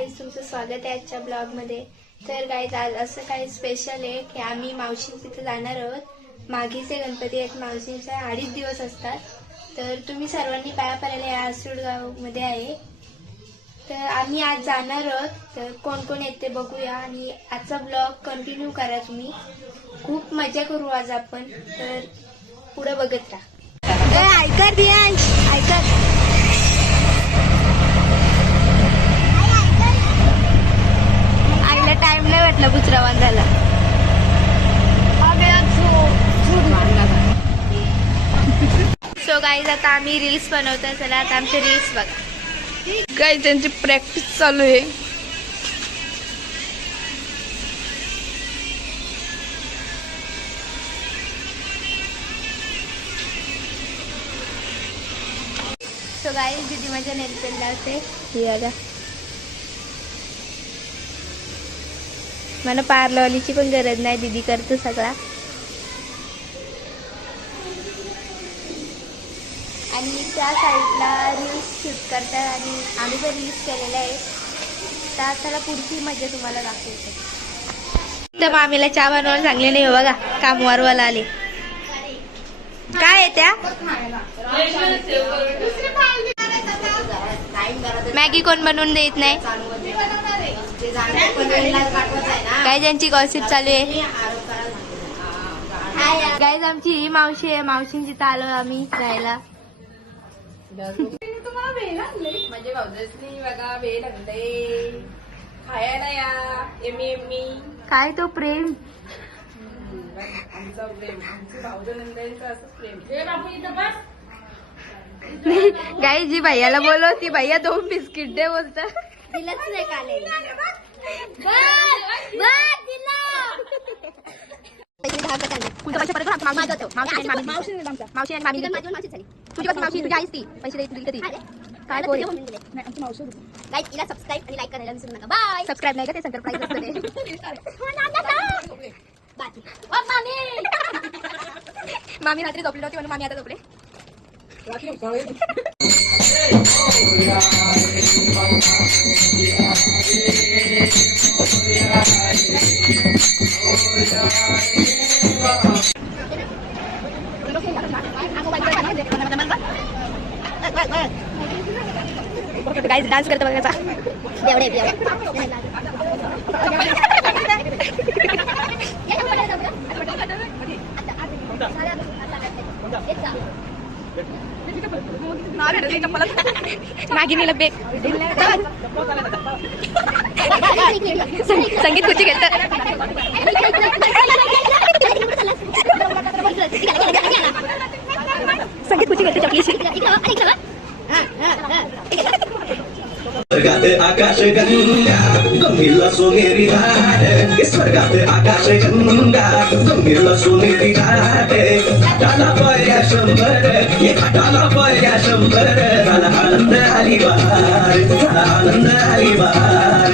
Guys, तुमचं स्वागत आहे आजच्या ब्लॉगमध्ये। तर गाईज, आज असं काही स्पेशल आहे की आम्ही मावशी तिथे जाणार आहोत। माघीचे गणपती आहेत, मावशींचे 2.5 दिवस असतात। तर तुम्ही सर्वांनी पाया पडायला या आसूडगावमध्ये आहे। तर आम्ही आज जाणार आहोत, तर कोण कोण येते बघूया आणि आजचा ब्लॉग कंटिन्यू करा तुम्ही। खूप मजा करू आज आपण, तर पुढे बघत राहा। ऐकर दियांश, ऐकर। आईला टाइम नाही वाटला बुचरा बांधायला। सो गाईज, आता आम्ही रील्स बनवतोय। चला आता आमचे रील्स बघा। गाईज, त्यांची प्रॅक्टिस चालू आहे। सो गाईज, दीदी माझ्या नेलपेन लावते। मला पार्लरची पण गरज नाही, दीदी करतो सगळा। आणि त्या साईडला रील्स शूट करतात आणि आम्ही पण रील्स केलेले आहे। तर चला पुढची मजा तुम्हाला दाखवते। तर मामीला चहा बनवायला सांगले नाही बघा, कामवारवाला आले। काय आहे त्या मॅगी कोण बनवून देत नाही। काय ज्यांची गॉसिप चालू आहे। गाईज, आमची ही मावशी आहे, मावशींची आलो आम्ही राहायला। तुम्हाला वेळ आणले म्हणजे भाऊजाची बघा, वेळ आणले खायला या। एमी काय तो प्रेम, आमचा प्रेम, आमची भाऊजांचं असं प्रेम। गाई जी भैयाला बोलव, ती भैया 2 बिस्किट दे बोलता। दिलंच नाही काले। मावशी तुझी आईच ती पैसे ती काय बोल। हिला सबस्क्राईब आणि लाईक करायला विसरू नका। बाय। सबस्क्राईब नाही का, ते सरप्राईज मामी रात्री झोपली नव्हती म्हणून मामी आता झोपले। गाईज, डान्स करतो बघायचा। मागिनीला बेक संगीत खुर्ची घेत। संगीत खुर्ची घेते चपलीशी। स्वर्गात आकाश गंगा गंभीरला सोनेरी घाट, स्वर्गात आकाश गंगा गंभीरला सोनेरी घाट। घाटाला पाया 100, ये घाटाला पाया 100, झाला आनंद आली बहार, झाला आनंद आली बहार।